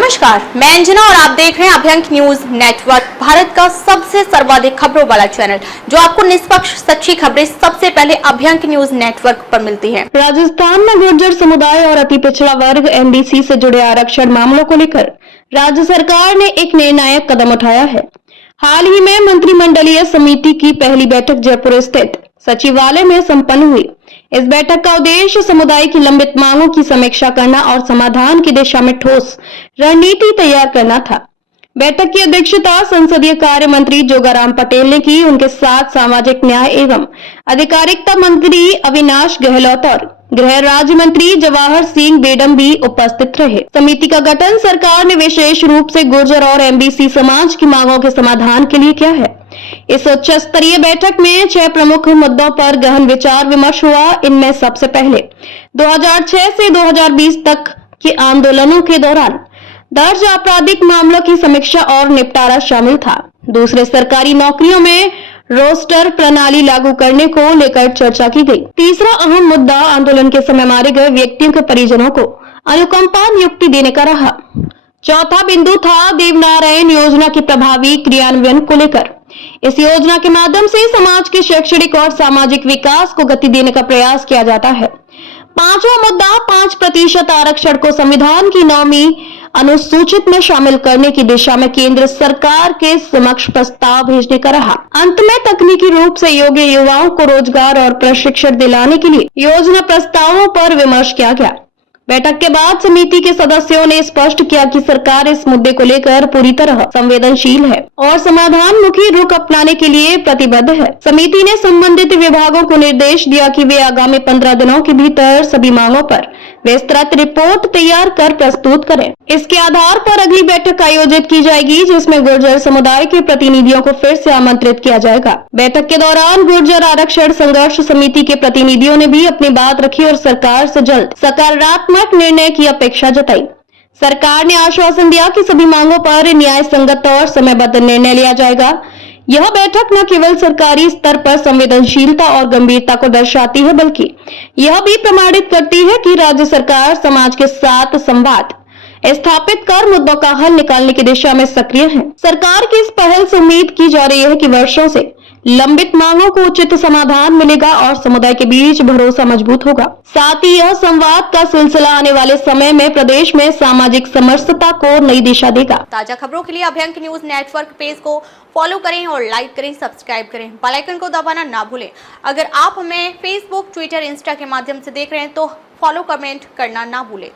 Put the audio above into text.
नमस्कार, मैं अंजना और आप देख रहे हैं अभ्यंक न्यूज नेटवर्क, भारत का सबसे सर्वाधिक खबरों वाला चैनल, जो आपको निष्पक्ष सच्ची खबरें सबसे पहले अभ्यंक न्यूज नेटवर्क पर मिलती हैं। राजस्थान में गुर्जर समुदाय और अति पिछड़ा वर्ग एमबीसी से जुड़े आरक्षण मामलों को लेकर राज्य सरकार ने एक निर्णायक कदम उठाया है। हाल ही में मंत्रिमंडलीय समिति की पहली बैठक जयपुर स्थित सचिवालय में संपन्न हुई। इस बैठक का उद्देश्य समुदाय की लंबित मांगों की समीक्षा करना और समाधान की दिशा में ठोस रणनीति तैयार करना था। बैठक की अध्यक्षता संसदीय कार्य मंत्री जोगाराम पटेल ने की। उनके साथ सामाजिक न्याय एवं अधिकारिता मंत्री अविनाश गहलोत और गृह राज्य मंत्री जवाहर सिंह बेडम भी उपस्थित रहे। समिति का गठन सरकार ने विशेष रूप से गुर्जर और एमबीसी समाज की मांगों के समाधान के लिए किया है। इस उच्च स्तरीय बैठक में 6 प्रमुख मुद्दों पर गहन विचार विमर्श हुआ। इनमें सबसे पहले 2006 से 2020 तक के आंदोलनों के दौरान दर्ज आपराधिक मामलों की समीक्षा और निपटारा शामिल था। दूसरे, सरकारी नौकरियों में रोस्टर प्रणाली लागू करने को लेकर चर्चा की गई। तीसरा अहम मुद्दा आंदोलन के समय मारे गए व्यक्तियों के परिजनों को अनुकंपा नियुक्ति देने का रहा। चौथा बिंदु था देवनारायण योजना की प्रभावी क्रियान्वयन को लेकर। इस योजना के माध्यम से समाज के शैक्षणिक और सामाजिक विकास को गति देने का प्रयास किया जाता है। पांचवा मुद्दा 5% आरक्षण को संविधान की 9वीं अनुसूचित में शामिल करने की दिशा में केंद्र सरकार के समक्ष प्रस्ताव भेजने का रहा। अंत में तकनीकी रूप से योग्य युवाओं को रोजगार और प्रशिक्षण दिलाने के लिए योजना प्रस्तावों पर विमर्श किया गया। बैठक के बाद समिति के सदस्यों ने स्पष्ट किया कि सरकार इस मुद्दे को लेकर पूरी तरह संवेदनशील है और समाधानमुखी रुख अपनाने के लिए प्रतिबद्ध है। समिति ने संबंधित विभागों को निर्देश दिया कि वे आगामी 15 दिनों के भीतर सभी मांगों पर विस्तृत रिपोर्ट तैयार कर प्रस्तुत करें। इसके आधार पर अगली बैठक आयोजित की जाएगी, जिसमें गुर्जर समुदाय के प्रतिनिधियों को फिर से आमंत्रित किया जाएगा। बैठक के दौरान गुर्जर आरक्षण संघर्ष समिति के प्रतिनिधियों ने भी अपनी बात रखी और सरकार से जल्द सकारात्मक निर्णय की अपेक्षा जताई। सरकार ने आश्वासन दिया कि सभी मांगों पर न्याय संगत और समयबद्ध निर्णय लिया जाएगा। यह बैठक न केवल सरकारी स्तर पर संवेदनशीलता और गंभीरता को दर्शाती है, बल्कि यह भी प्रमाणित करती है कि राज्य सरकार समाज के साथ संवाद स्थापित कर मुद्दों का हल निकालने की दिशा में सक्रिय है। सरकार की इस पहल से उम्मीद की जा रही है कि वर्षों से लंबित मांगों को उचित समाधान मिलेगा और समुदाय के बीच भरोसा मजबूत होगा। साथ ही यह संवाद का सिलसिला आने वाले समय में प्रदेश में सामाजिक समरसता को नई दिशा देगा। ताजा खबरों के लिए अभ्यंक न्यूज नेटवर्क पेज को फॉलो करें और लाइक करें, सब्सक्राइब करें, बेल आइकन को दबाना ना भूलें। अगर आप हमें फेसबुक, ट्विटर, इंस्टा के माध्यम से देख रहे हैं तो फॉलो, कमेंट करना ना भूलें।